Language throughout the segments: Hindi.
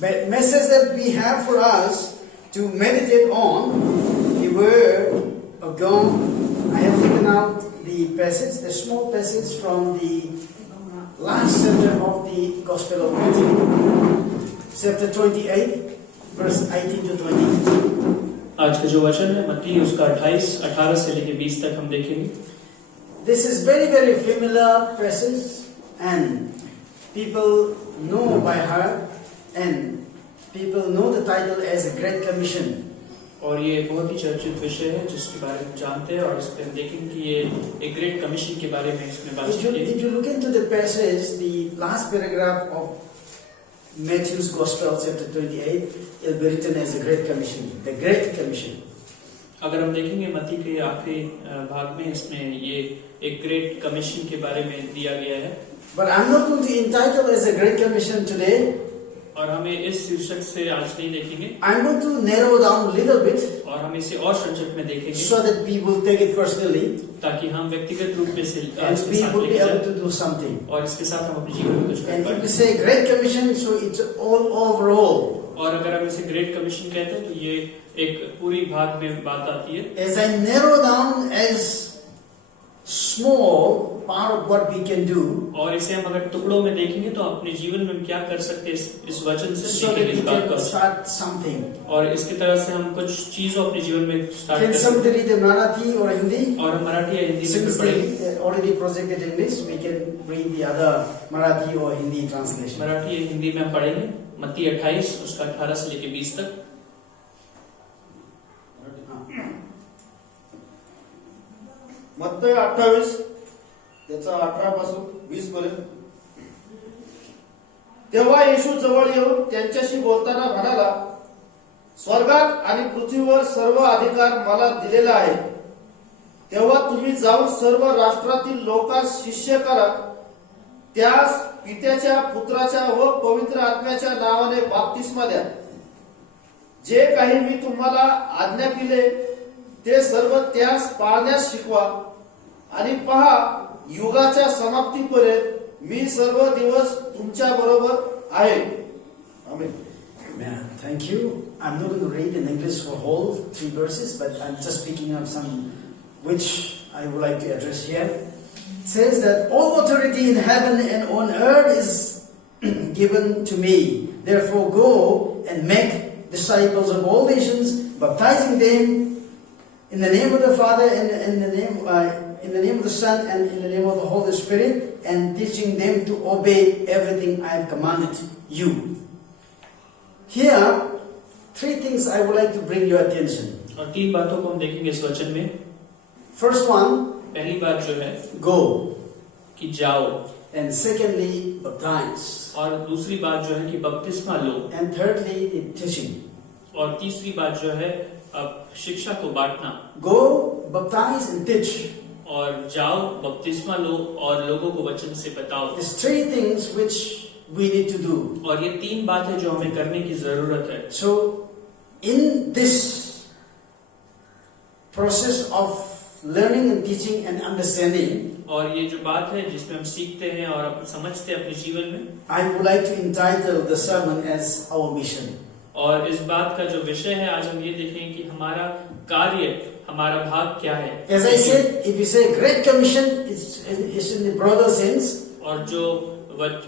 message that we have for us to meditate on, the Word of God. I have taken out the passage, the small passage from the last chapter of the Gospel of Matthew, chapter 28, verse 18 to 20. आज का जो वचन है मत्ती उसका 18 से लेकर 20 तक हम देखेंगे. This is very, very familiar passage, and people know by heart, and people know the title as a Great Commission. और ये बहुत ही चर्चित विषय है जिसके बारे में जानते हैं, और इस पे हम देखेंगे कि ये एक ग्रेट कमीशन के बारे में इसमें बातचीत है. If you look into the passage, the last paragraph of Matthew's Gospel, chapter 28, it will be written as a Great Commission, the Great Commission. अगर हम देखेंगे मत्ती के आखिरी भाग में इसमें ये एक ग्रेट कमीशन के बारे में दिया गया है. But I'm not going to entitle as a Great Commission today. और हमें इस शीर्षक से आज नहीं देखेंगे. I'm going to narrow down a little bit, और हम इसे और संक्षिप्त में देखेंगे, so that we will take it personally, ताकि हम व्यक्तिगत रूप में से and we will be able to do something. और इसके साथ हम अपने जीवन में कुछ कर And if पाएंगे. we say Great Commission, so it's all overall. और अगर हम इसे ग्रेट कमीशन कहते हैं तो ये एक पूरी भाग में बात आती है. As I narrow down as small part of what we can do, और इसे हम अगर टुकड़ों में देखेंगे तो अपने जीवन में हम क्या कर सकते हैं इस वचन से so that सीखेंगे we इस बात can को. start something. और इसकी तरह से हम कुछ चीजों अपने जीवन में स्टार्ट Can कर सकते somebody read the Marathi or Hindi? हैं. और हम मराठी या हिंदी में Since भी पढ़ेंगे. they already projected English, we can read the other Marathi or Hindi translation. Marathi या हिंदी में हम पढ़ेंगे मत्ती 28 उसका 18 से लेकर 20 तक. मत्ती 28 त्याचा 18 पासून 20 पर्यंत. तेव्हा येशू जवळ येऊन त्यांच्याशी बोलताना म्हणाला, स्वर्गात आणि पृथ्वीवर सर्व अधिकार मला दिलेला आहे. तेव्हा तुम्ही जाऊन सर्व राष्ट्रातील लोकांस शिष्य करा, त्यास पित्याच्या, पुत्राच्या व पवित्र आत्म्याच्या नावाने बाप्तिस्मा द्या. जे काही मी तुम्हाला आज्ञा केले ते सर्व त्यास पाळण्यास शिकवा, आणि पहा, युगाच्या समाप्तीपर्यंत मी सर्व दिवस तुमच्या बरोबर आहे. आमेन. Amen. Thank you. I'm not going to read in English for whole 3 verses, but I'm just picking up some which I would like to address here. It says that all authority in heaven and on earth is given to me. Therefore go and make disciples of all nations, baptizing them in the name of the Father and in the name of the Son and in the name of the Holy Spirit, and teaching them to obey everything I have commanded you. Here, 3 things I would like to bring your attention. और 3 बातों को हम देखेंगे इस वचन में. First one, पहली बात जो है go. कि जाओ, And secondly, baptize. और दूसरी बात जो है कि बपतिस्मा लो, And thirdly, the teaching. और तीसरी बात जो है अब शिक्षा को बांटना. Go, baptize and teach. और जाओ, बपतिस्मा लो और लोगों को वचन से बताओ. These 3 things which we need to do. और ये 3 बातें जो हमें करने की जरूरत है. So, in this process of learning and teaching and understanding, और ये जो बात है जिसमें हम सीखते हैं और समझते हैं अपने जीवन में, I would like to entitle the sermon as our mission. और इस बात का जो विषय है आज हम ये देखेंगे कि हमारा कार्य, हमारा भाग क्या है. As I said, if you say Great Commission, it's in the broader sense. और जो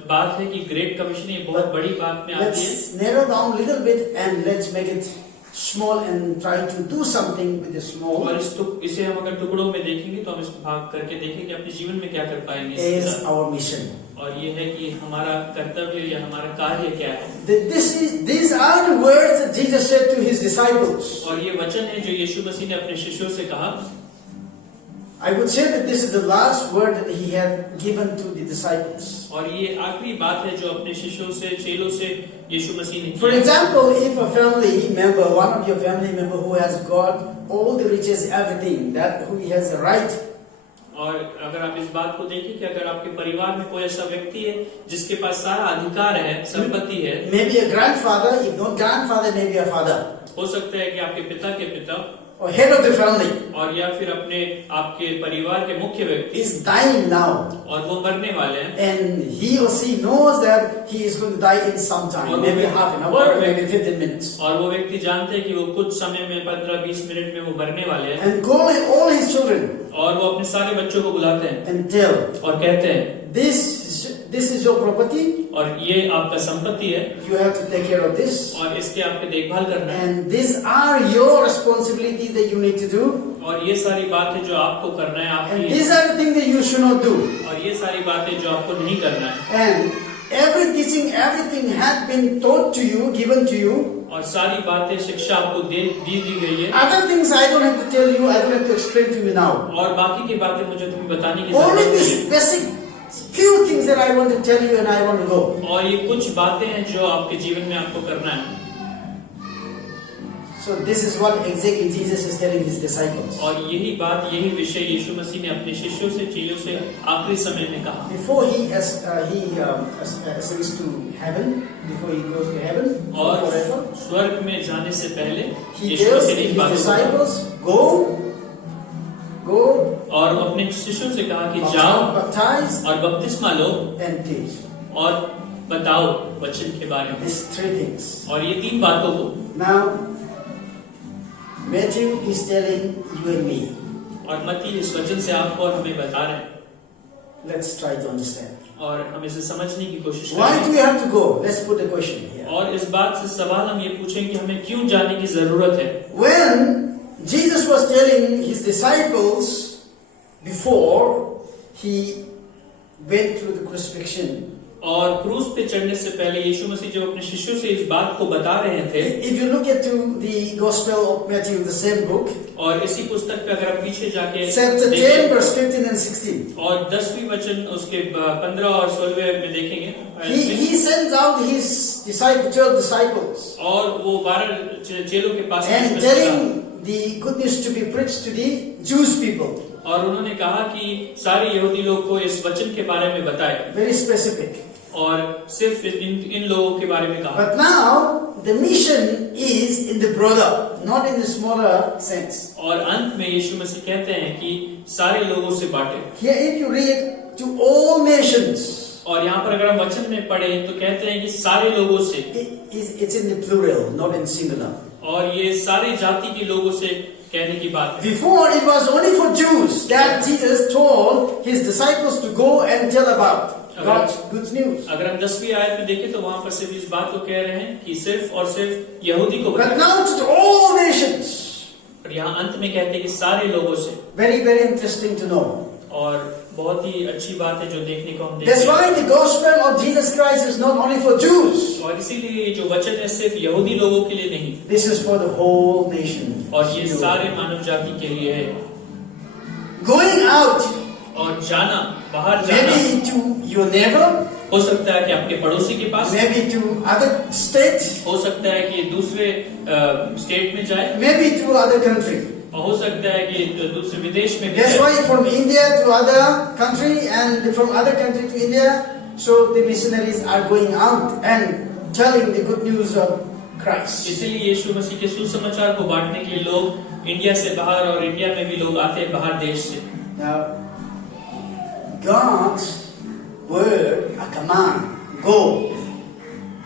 बात है कि ग्रेट कमीशन ये बहुत बड़ी बात में आती है. Let's narrow down a little bit and let's make it small and try to do something with the small और इसे हम अगर टुकड़ों में देखेंगे तो हम इस भाग करके देखेंगे अपने जीवन में क्या कर पाएंगे इसके as साथ. our mission. और ये है कि हमारा कर्तव्य या हमारा कार्य क्या है. These are the words that Jesus said to his disciples. और ये वचन है जो यीशु मसीह ने अपने शिष्यों से कहा. I would say that this is the last word that he had given to the disciples. और ये आखिरी बात है जो अपने शिष्यों से, चेलों से यीशु मसीह ने For की. example, if a family member, one of your family member who has got all the riches, everything, that who has a right. और अगर आप इस बात को देखें कि अगर आपके परिवार में कोई ऐसा व्यक्ति है जिसके पास सारा अधिकार है, संपत्ति है, Maybe a grandfather, if not grandfather, maybe a father. हो सकता है कि आपके पिता के पिता or head of the family और या फिर अपने आपके परिवार के मुख्य व्यक्ति is dying now, और वो मरने वाले हैं and he or she knows that he is going to die in some time, maybe half an hour, maybe 15 minutes, और वो व्यक्ति जानते हैं कि वो कुछ समय में 15-20 मिनट में वो मरने वाले हैं and call all his children और वो अपने सारे बच्चों को बुलाते हैं and tell, और कहते हैं this is your property, और ये आपका संपत्ति है you have to take care of this, और इसके आपके देखभाल करना है and these are your responsibilities that you need to do, और ये सारी बातें जो आपको करना है and आपकी these are the things that you should not do. और ये सारी बातें जो आपको नहीं करना है And every teaching, everything had been taught to you, given to you. और सारी बातें शिक्षा आपको दी गई है Other things I don't have to tell you, I don't have to explain to you now. और बाकी की बातें मुझे तुम्हें बताने की Only जरूरत these नहीं basic few things that I want to tell you and I want to go. और ये कुछ बातें हैं जो आपके जीवन में आपको करना है So this is what exactly Jesus is telling his disciples. और यही बात यही विषय यीशु मसीह ने अपने शिष्यों से चेलों से आखिरी समय में कहा Before he ascends to heaven, before he goes to heaven और forever, स्वर्ग में जाने से पहले he यीशु tells मसीह ने his इस बात को disciples, go और अपने शिष्यों से कहा कि जाओ baptize और बपतिस्मा लो and teach. और बताओ वचन के बारे में These three things. और ये 3 बातों को Now, Matthew is telling you and me. और मत्ती इस वचन से आपको और हमें बता रहे हैं Let's try to understand. और हम इसे समझने की कोशिश Why करें do we have to go? Let's put the question here. और इस बात से सवाल हम ये पूछें कि हमें क्यों जाने की जरूरत है When Jesus was telling his disciples before he went through the crucifixion, और क्रूस पे चढ़ने से पहले यीशु मसीह जो अपने शिष्यों से इस बात को बता रहे थे if you look at the Gospel of Matthew, the same book, और इसी पुस्तक पे अगर आप पीछे जाके chapter 10, देखें verse 15 and 16, और 10वीं वचन उसके 15 और 16 में देखेंगे he sends out his 12 disciples और वो 12 चेलों के पास and telling the good news to be preached to the Jewish people. और उन्होंने कहा कि सारे यहूदी लोग को इस वचन के बारे में बताए Very specific. और सिर्फ इन लोगों के बारे में कहा But now the mission is in the broader, not in the smaller sense. और अंत में यीशु मसीह कहते हैं कि सारे लोगों से बांटे Here, if you read to all nations, और यहाँ पर अगर हम वचन में पढ़े तो कहते हैं कि सारे लोगों से it's in the plural, not in singular. और ये सारे जाति के लोगों से कहने की बात है Before it was only for Jews that Jesus told his disciples to go and tell about God's good news. अगर हम 10वीं आयत में देखें तो वहाँ पर सिर्फ इस बात को कह रहे हैं कि सिर्फ और सिर्फ यहूदी को But बताएं now to all nations. और यहाँ अंत में कहते हैं कि सारे लोगों से Very, very interesting to know. और बहुत ही अच्छी बात है जो देखने को हम That's देखते why हैं the gospel of Jesus Christ is not only for Jews. और इसीलिए ये जो वचन है सिर्फ यहूदी लोगों के लिए नहीं This is for the whole nation. और ये सारे मानव जाति के लिए है Going out, और जाना बाहर जाना maybe to your neighbor, हो सकता है कि आपके पड़ोसी के पास maybe to other state, हो सकता है कि दूसरे स्टेट में जाए maybe to other country. और हो सकता है कि दूसरे विदेश में भी That's जाए why from India to other country and from other country to India, so the missionaries are going out and telling the good news of Christ. इसलिए यीशु मसीह के सुसमाचार को बांटने के लिए लोग इंडिया से बाहर और इंडिया में भी लोग आते हैं बाहर देश से Now, God's word, a command, go,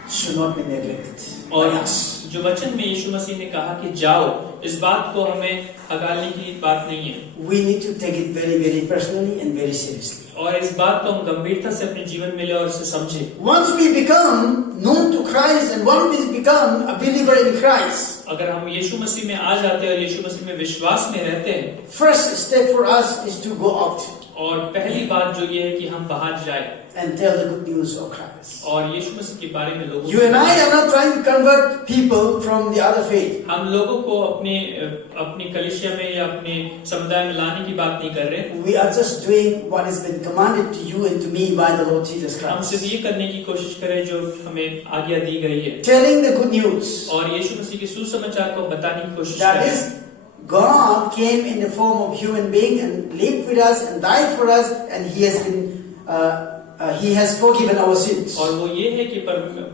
should not be neglected by और us. जो वचन में यीशु मसीह ने कहा कि जाओ इस बात को हमें हगालने की बात नहीं है We need to take it very, very personally and very seriously. और इस बात को हम गंभीरता से अपने जीवन में ले और इसे समझे Once we become known to Christ and once we become a believer in Christ, अगर हम यीशु मसीह में आ जाते हैं और यीशु मसीह में विश्वास में रहते हैं first step for us is to go out और पहली बात जो ये है कि हम बाहर जाए and tell the good news of Christ. और यीशु मसीह के बारे में लोगों You and I are not trying to convert people from the other faith. हम लोगों को अपनी कलीसिया में या अपने समुदाय में लाने की बात नहीं कर रहे We are just doing what has been commanded to you and to me by the Lord Jesus हम सिर्फ Christ. ये करने की कोशिश करें जो हमें आज्ञा दी गई है Telling the good news. और यीशु मसीह के सुसमाचार को बताने की कोशिश That करें is, God came in the form of human being and lived with us and died for us, and He has been He has forgiven our sins. और वो ये है कि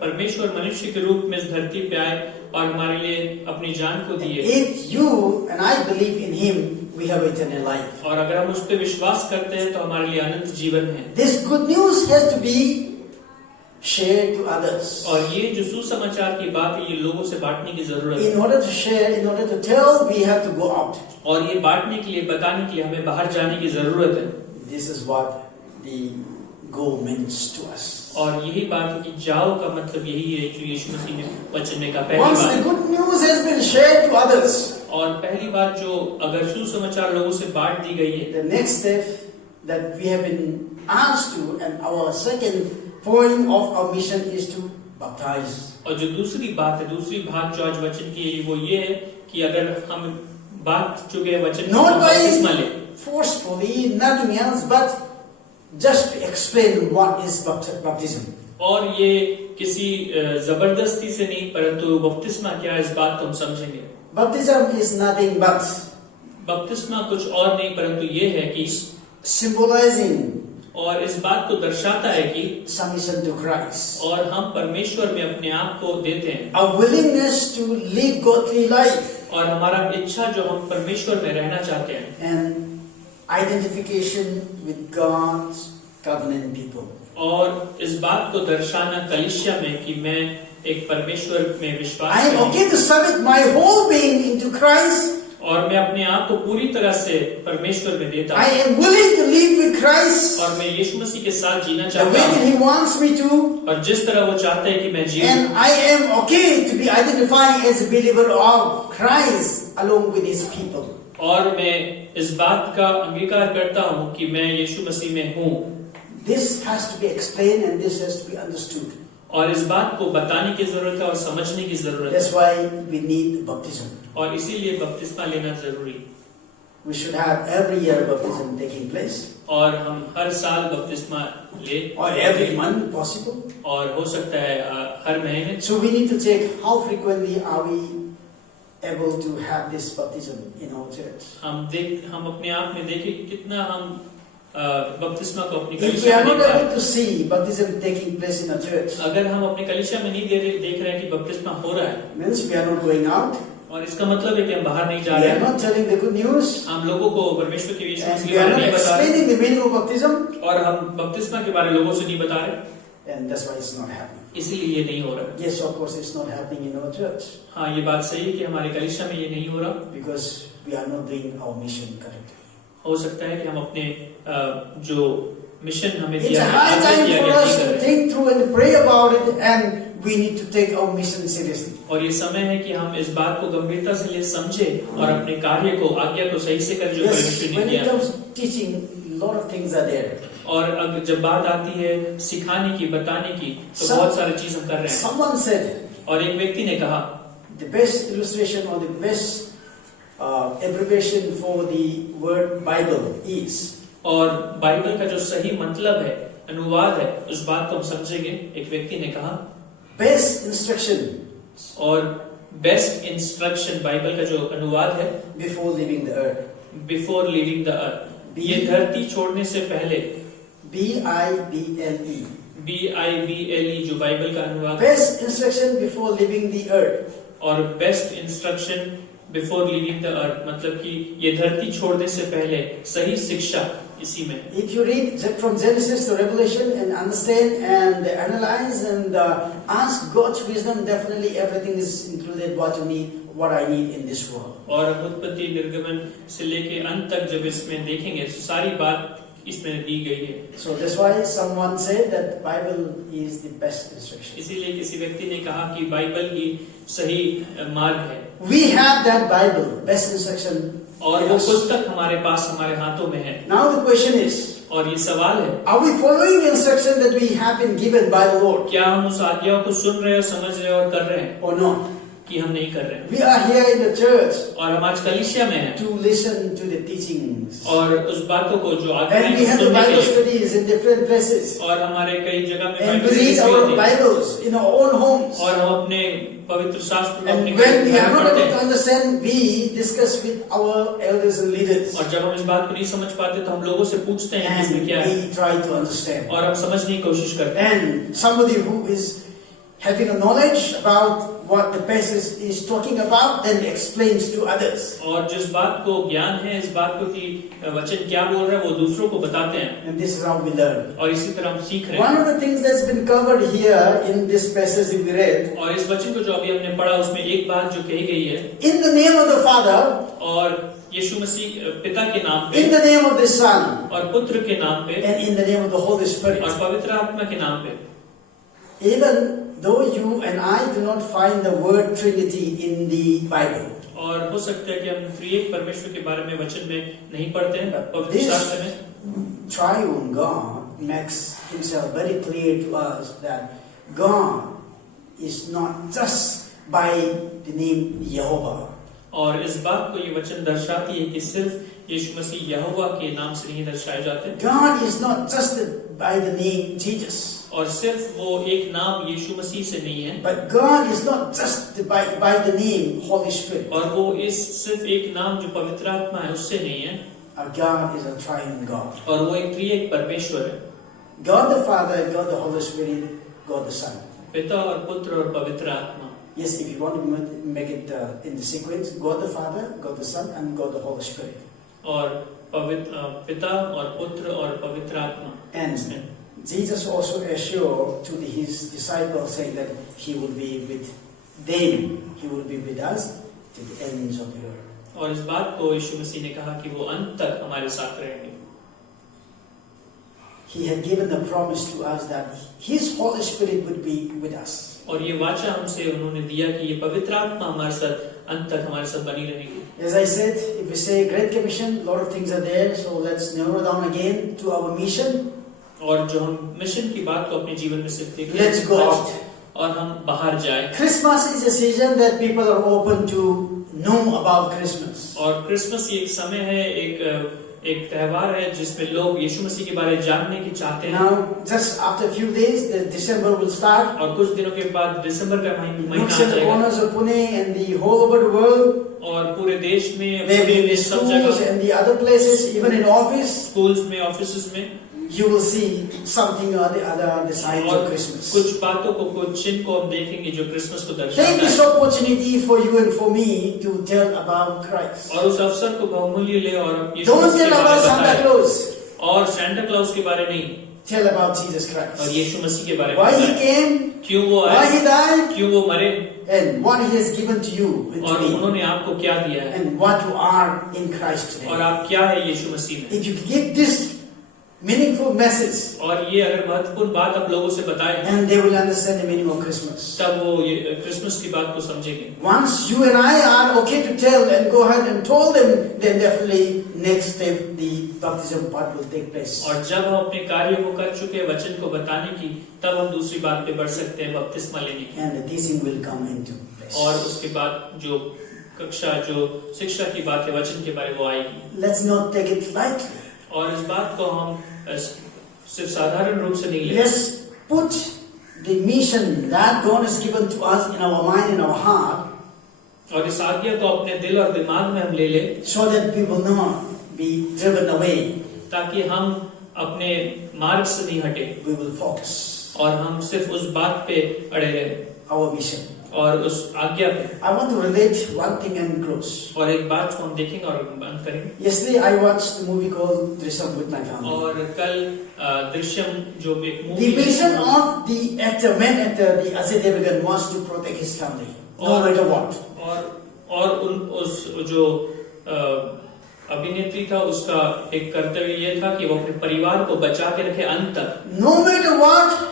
परमेश्वर मनुष्य के रूप में इस धरती पे आए और हमारे लिए अपनी जान को दिए। If you and I believe in Him, we have eternal life. और अगर हम उस पर विश्वास करते हैं तो हमारे लिए अनंत जीवन है। This good news has to be shared to others. और ये जो सुसमाचार की बात है ये लोगों से बांटने की जरूरत है। In order to share, in order to tell, we have to go out. और ये बांटने के लिए, बताने के लिए हमें बाहर जाने की जरूरत है। This is what the go means to us. और यही बात है कि जाओ का मतलब यही है जो यीशु मसीह ने वचन में कहा। पहली Once the बात, good news has been shared to others, और पहली बात जो अगर सुसमाचार लोगों से बांट दी गई है, the next step that we have been asked to, and our second point of our mission is to baptize. और जो दूसरी बात है, दूसरी भाग जो आज वचन की है वो ये है कि अगर हम बांट चुके हैं वचन Not by बपतिस्मा ले, forcefully, nothing else, but just to explain what is baptism. और ये किसी जबरदस्ती से नहीं, परंतु बपतिस्मा क्या है इस बात को हम समझेंगे। Baptism is nothing but बपतिस्मा कुछ और नहीं परंतु ये है कि, symbolizing और इस बात को दर्शाता है कि, submission to Christ, और हम परमेश्वर में अपने आप को देते हैं, a willingness to live godly life, और हमारा इच्छा जो हम परमेश्वर में रहना चाहते हैं, and identification with God's covenant people. और इस बात को दर्शाना कलीसिया में कि मैं एक परमेश्वर में विश्वास I am करता okay to submit my whole being into Christ. और मैं अपने आप को पूरी तरह से परमेश्वर में देता I हूँ, am willing to live with Christ और मैं यीशु मसीह के साथ जीना the चाहता way that हूँ, He wants me to, और जिस तरह वो चाहता है कि मैं जीऊं, and I am okay to be identified as a believer of Christ along with His people. और मैं इस बात का अंगीकार करता हूँ कि मैं यीशु मसीह में हूँ। This has to be explained and this has to be understood. और इस बात को बताने की जरूरत है और समझने की जरूरत That's है, why we need baptism. और इसीलिए बपतिस्मा लेना जरूरी। We should have every year baptism taking place, और हम हर साल बपतिस्मा ले, or every month possible. और हो सकता है हर महीने। So we need to check how frequently are we able to have this baptism in our church. हम अपने आप में देखें कि कितना हम बपतिस्मा को अपनी If we कलीसिया are में not देख रहे able हैं। to see baptism taking place in a church, अगर हम अपनी कलीसिया में नहीं देख रहे हैं कि बपतिस्मा हो रहा है, means we are not going out. और इसका मतलब है कि हम बाहर नहीं जा We रहे are हैं, not telling the good news, हम लोगों को परमेश्वर के विषय and के we are बारे में not नहीं बता रहे, explaining the meaning of baptism, और हम बपतिस्मा के बारे में लोगों से नहीं बता रहे, and that's why it's not happening. इसीलिए ये नहीं हो रहा। Yes, of course, it's not happening in our church हाँ, ये बात सही है कि हमारे कलीसिया में ये नहीं हो रहा। because we are not doing our mission correctly. हो सकता है कि हम अपने जो मिशन हमें It's दिया a है, high आगे time किया for गया us नहीं to कर रहे। think through and pray about it, and we need to take our mission seriously. और ये समय है कि हम इस बात को गंभीरता से ले समझे और अपने कार्य को, आज्ञा को सही से करें जो Yes, परमेश्वर ने when दिया it है। comes to teaching, a lot of things are there. और अगर जब बात आती है सिखाने की, बताने की, तो Some- बहुत सारी चीज हम कर रहे हैं। Someone said और एक व्यक्ति ने कहा, the best illustration or the best abbreviation for the word Bible is, और बाइबल का जो सही मतलब है, अनुवाद है, उस बात को हम समझेंगे। एक व्यक्ति ने कहा, best instruction और बेस्ट इंस्ट्रक्शन बाइबल का जो अनुवाद है, before leaving the earth. Before living the earth, ये धरती छोड़ने से पहले, BIBLE. BIBLE जो बाइबल का अनुवाद है, Best instruction before leaving the earth. और best instruction before living the earth मतलब कि ये धरती छोड़ने से पहले सही शिक्षा इसी में है। If you read from Genesis to Revelation and understand and analyze and ask God's wisdom, definitely everything is included what you need, what I need in this world. और उत्पत्ति निर्गमन से लेके अंत तक जब इसमें देखेंगे तो सारी बात इसमें दी गई है। So that's why someone said that Bible is the best instruction. इसीलिए किसी व्यक्ति ने कहा कि बाइबल ही सही मार्ग है, We have that Bible, best instruction. और in वो us. पुस्तक हमारे पास हमारे हाथों में है। Now the question is, और ये सवाल है, are we following the instruction that we have been given by the Lord क्या हम उस आज्ञाओं को सुन रहे हैं, समझ रहे हैं और कर रहे हैं, or not? कि हम नहीं कर रहे हैं? We are here in the church और हम आज कलीसिया में हैं to listen to the teachings things. और उस बातों को जो When we have the सुनने के Bible लिए, studies in different places, और हमारे कई जगह में and we Bible read studies our होती है, Bibles in our own homes, और हम अपने पवित्र शास्त्र को अपने and when we घर are में not पढ़ते able to हैं, understand, we discuss with our elders and leaders, और जब हम इस बात को नहीं समझ पाते तो हम लोगों से पूछते हैं कि इसमें and क्या है, we try to understand. और हम समझने की कोशिश करते हैं। And somebody who is having a knowledge about what the passage is talking about, then explains to others. और जिस बात को ज्ञान है इस बात को कि वचन क्या बोल रहा है वो दूसरों को बताते हैं, And this is how we learn. और इसी तरह हम सीख रहे One हैं। of the things that's been covered here in this passage that we read, और इस वचन को जो अभी हमने पढ़ा उसमें एक बात जो कही गई है, in the name of the Father, और यीशु मसीह पिता के नाम पे, in the name of the Son, और पुत्र के नाम पे, and in the name of the Holy Spirit. और पवित्र आत्मा के नाम पे। Even though you and I do not find the word Trinity in the Bible, और हो सकता है कि हम त्रिएक परमेश्वर के बारे में वचन में नहीं पढ़ते हैं पवित्र This- शास्त्र में, triune God makes himself very clear to us that God is not just by the name Jehovah. और इस बात को ये वचन दर्शाती है कि सिर्फ यीशु मसीह यहोवा के नाम से नहीं दर्शाए जाते, God is not just by the name Jesus, और सिर्फ वो एक नाम यीशु मसीह से नहीं है, but God is not just by the name Holy Spirit. और वो इस सिर्फ एक नाम जो पवित्र आत्मा है उससे नहीं है, Our God is a triune God. और वो एक त्रिएक परमेश्वर है, God the Father, God the Holy Spirit, God the Son. पिता और पुत्र और पवित्र आत्मा। Yes, if you want to make it in the sequence, God the Father, God the Son, and God the Holy Spirit. और पवित्र पिता और पुत्र और पवित्र आत्मा। And Jesus also assured to his disciples saying that he will be with them, he will be with us to the ends of the earth. और इस बात को यीशु मसीह ने कहा कि वो अंत तक हमारे साथ रहेंगे। He had given the promise to us that his Holy Spirit would be with us. और ये वाचा हमसे उन्होंने दिया कि ये पवित्र आत्मा हमारे साथ अंत तक हमारे साथ बनी रहेगी। As I said, if we say Great Commission, a lot of things are there, so let's narrow down again to our mission. और जो हम मिशन की बात को अपने जीवन में सीखते हैं, Let's go out. और हम बाहर जाएं। Christmas is a season that people are open to know about Christmas. और क्रिसमस ये एक समय है, एक त्योहार है जिसमें लोग यीशु मसीह के बारे में जानने की चाहते हैं। Now, just after a few days, the December will start. और कुछ दिनों के बाद दिसंबर का महीना Nooks आ and जाएगा, corners of Pune and the whole over the world, और पूरे देश में, maybe in the सब schools जगह, and the other places, even in office, schools में, ऑफिस में, you will see something or the other, the signs और of Christmas. कुछ बातों को, कुछ चिन्ह को हम देखेंगे जो क्रिसमस को Take दर्शाता this है। opportunity for you and for me to tell about Christ. और उस अवसर को बहुमूल्य ले और यीशु Don't मसीह के tell बारे about में Santa बताएं। Claus. और सैंटा क्लॉज के बारे नहीं, Tell about Jesus और Christ. यीशु मसीह के बारे में Why he बताएं। came, क्यों वो why आए, he died, क्यों वो मरे, and what he has given to you and और to me, उन्होंने आपको क्या दिया है, and what you are in Christ और today. आप क्या है यीशु मसीह में। If you give this meaningful message, और ये अगर महत्वपूर्ण बात आप लोगों से बताएं, and they will understand the meaning of Christmas. तब वो ये क्रिसमस की बात को समझेंगे। Once you and I are okay to tell and go ahead and told them, then definitely next step, the baptism part will take place. और जब हम अपने कार्यों को कर चुके हैं वचन को बताने की, तब हम दूसरी बात पे बढ़ सकते हैं, बपतिस्मा लेने की। And the teaching will come into place. और उसके बाद जो कक्षा, जो शिक्षा की बात है वचन के बारे वो आएगी। Let's not take it lightly. और इस बात को हम सिर्फ साधारण रूप से नहीं लेते। Let's put the mission that God has given to us in our mind and our heart, और इस आज्ञा को अपने दिल और दिमाग में हम ले ले, so that we will not be driven away. ताकि हम अपने मार्ग से नहीं हटे, We will focus और हम सिर्फ उस बात पे अड़े रहे, our mission. और उस आज्ञा पे। I want to relate one thing and close. और एक बात को हम देखेंगे और बंद करेंगे। Yesterday I watched a movie called Drishyam with my family. और कल दृश्यम जो एक The movie mission of the actor, main actor, the Ajay Devgan, was to protect his family, no matter what. और उस जो अभिनेत्री था उसका एक कर्तव्य ये था कि वो अपने परिवार को बचा के रखे अंत तक। No matter what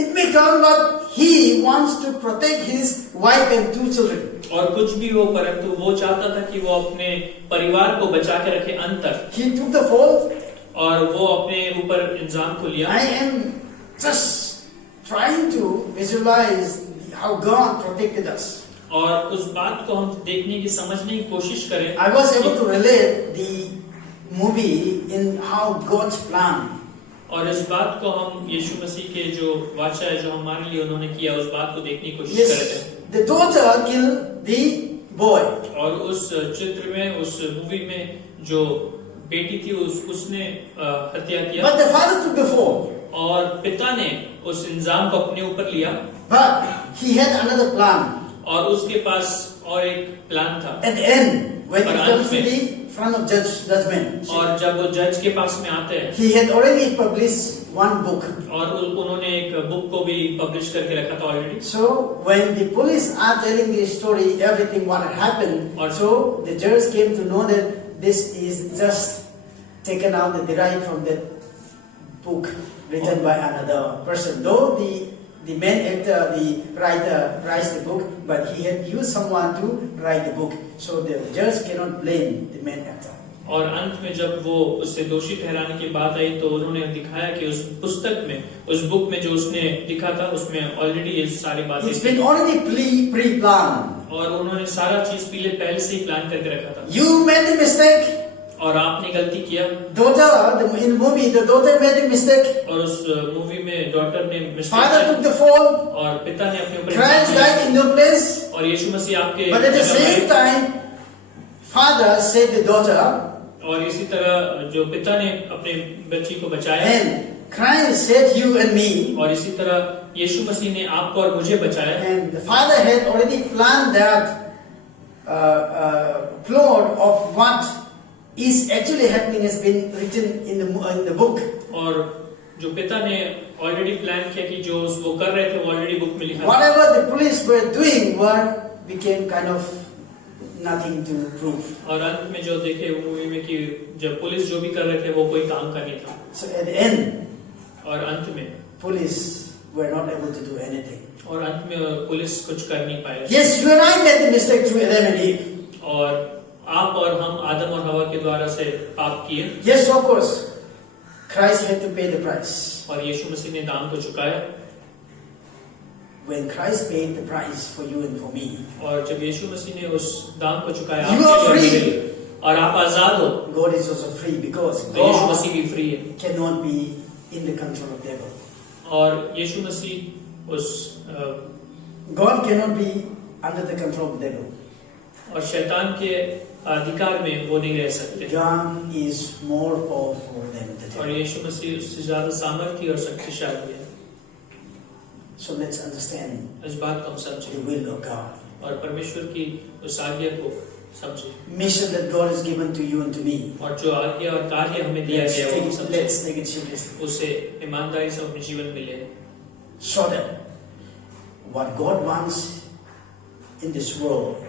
it may come, but he wants to protect his wife and 2 children. और कुछ भी हो, परंतु वो चाहता था कि वो अपने परिवार को बचा के रखे अंत तक। He took the fall. और वो अपने ऊपर इंजाम को लिया। I am just trying to visualize how God protected us. और उस बात को हम देखने की, समझने की कोशिश करें। I was able to relate the movie in how God's plan. और इस बात को हम यीशु मसीह के जो वाचा है जो हमारे लिए उन्होंने किया उस बात को देखने की कोशिश कर रहे Yes, थे। the daughter killed the boy. और उस चित्र में उस मूवी में जो बेटी थी उसने हत्या किया But the father took the fall. और पिता ने उस इंजाम को अपने ऊपर लिया But he had another plan. और उसके पास और एक प्लान था। At the end, when और he अंत comes to में the front of judgment, और जब वो जज के पास में आते हैं he had already published one book. और उन्होंने एक बुक को भी पब्लिश करके रखा था already. So when the police are telling the story, everything what had happened, Or- so the judge came to know that this is just taken out and derived from the book written by another person. Though the main actor, the writer, writes the book, but he had used someone to write the book. So the judge cannot blame the main actor. और अंत में जब वो उससे दोषी ठहराने की बात आई तो उन्होंने दिखाया कि उस पुस्तक में उस बुक में जो उसने लिखा था उसमें ऑलरेडी ये सारी बातें It's थी been already pre-planned. और उन्होंने सारा चीज पहले से ही प्लान करके रखा था। You made the mistake. और आपने गलती किया Daughter, in the movie, the daughter made the mistake. और उस मूवी में डॉटर ने Father mistake took the fall. और पिता ने अपने ऊपर Christ इंसान died in your place. लिया। और यीशु मसीह आपके But at the same time, father saved the daughter, और इसी तरह जो पिता ने अपने बच्ची को बचाया and Christ saved you and me. और इसी तरह यीशु मसीह ने आपको और मुझे बचाया। And the father had already planned that plot of what is actually happening has been written in the book. और जो पिता ने ऑलरेडी प्लान किया कि जो वो कर रहे थे वो ऑलरेडी बुक में लिखा था। Whatever the police were doing became kind of nothing to prove. और अंत में जो देखे वो मूवी में कि जब पुलिस जो भी कर रहे थे वो कोई काम का नहीं था। So at the end, और अंत में police were not able to do anything. और अंत में पुलिस कुछ कर नहीं पाए। Yes, you and I made the mistake through Adam and Eve. और आप और हम आदम और हवा के द्वारा से पाप किए Yes, of course. Christ had to pay the price. और यीशु मसीह ने दाम को चुकाया। When Christ paid the price for you and for me, और जब यीशु मसीह ने उस दाम को चुकाया You are आपके लिए और free. मेरे लिए, और आप आजाद हो God is also free because तो यीशु God मसीह भी फ्री है। cannot be in the control of devil. और यीशु मसीह उस God cannot be under the control of devil. और शैतान के अधिकार में वो नहीं रह सकते। God is more powerful than the और devil. यीशु मसीह उससे ज्यादा सामर्थ्य और शक्तिशाली है। So let's understand इस बात को हम the समझें will of God. और परमेश्वर की उस आज्ञा को समझें Mission that God has given to you and to me. और जो आज्ञा और कार्य हमें दिया Let's गया है take वो it, समझें, let's take it seriously. उसे ईमानदारी से अपने जीवन में ले। So that what God wants in this world,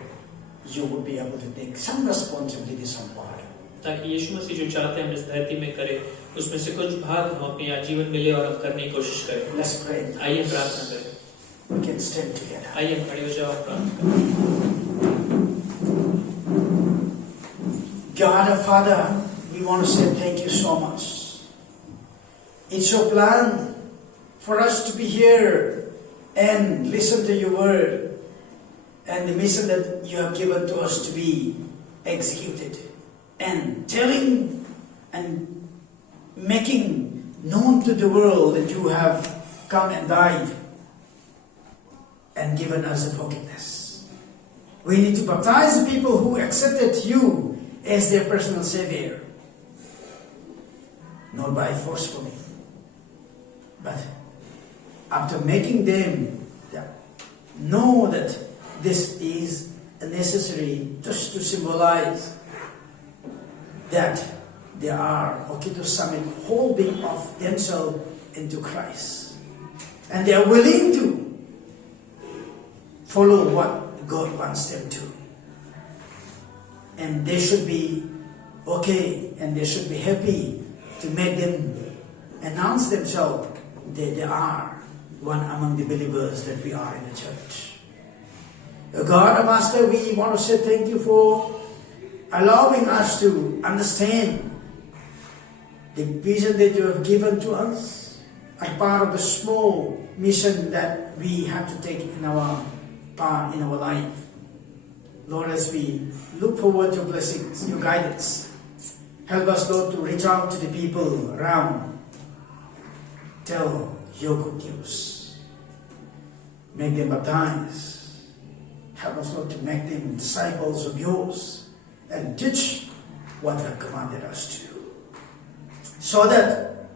you will be able to take some responsibilities on board. ताकि यीशु मसीह जो चाहते हैं हम इस धरती में करें उसमें से कुछ भाग हम अपने जीवन में ले और हम करने की कोशिश करें। Let's pray. आइए प्रार्थना करें। We can stand together. आइए हम खड़े हो जाओ और प्रार्थना करें। God our Father, we want to say thank you so much. It's your plan for us to be here and listen to your word and the mission that you have given to us to be executed and telling and making known to the world that you have come and died and given us the forgiveness. We need to baptize the people who accepted you as their personal Savior. Not by forcefully, but after making them know that this is necessary just to symbolize that they are to summit holding of themselves into Christ. And they are willing to follow what God wants them to. And they should be okay and they should be happy to make them announce themselves that they are one among the believers that we are in the church. God, our Master, we want to say thank you for allowing us to understand the vision that you have given to us as part of the small mission that we have to take in our part in our life. Lord, as we look forward to your blessings, your guidance, Help us, Lord, to reach out to the people around. Tell your good news. Make them baptized. Help us, Lord, to make them disciples of yours and teach what you have commanded us to do, so that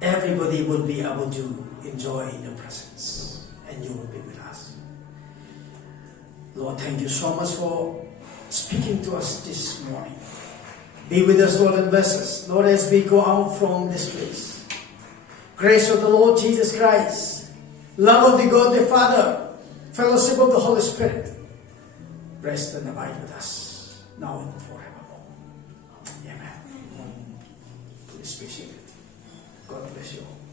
everybody will be able to enjoy your presence and you will be with us. Lord, thank you so much for speaking to us this morning. Be with us, Lord, and bless us, Lord, as we go out from this place. Grace of the Lord Jesus Christ, love of the God the Father, fellowship of the Holy Spirit, rest and abide with us now and forevermore. Amen. Please be seated. God bless you all.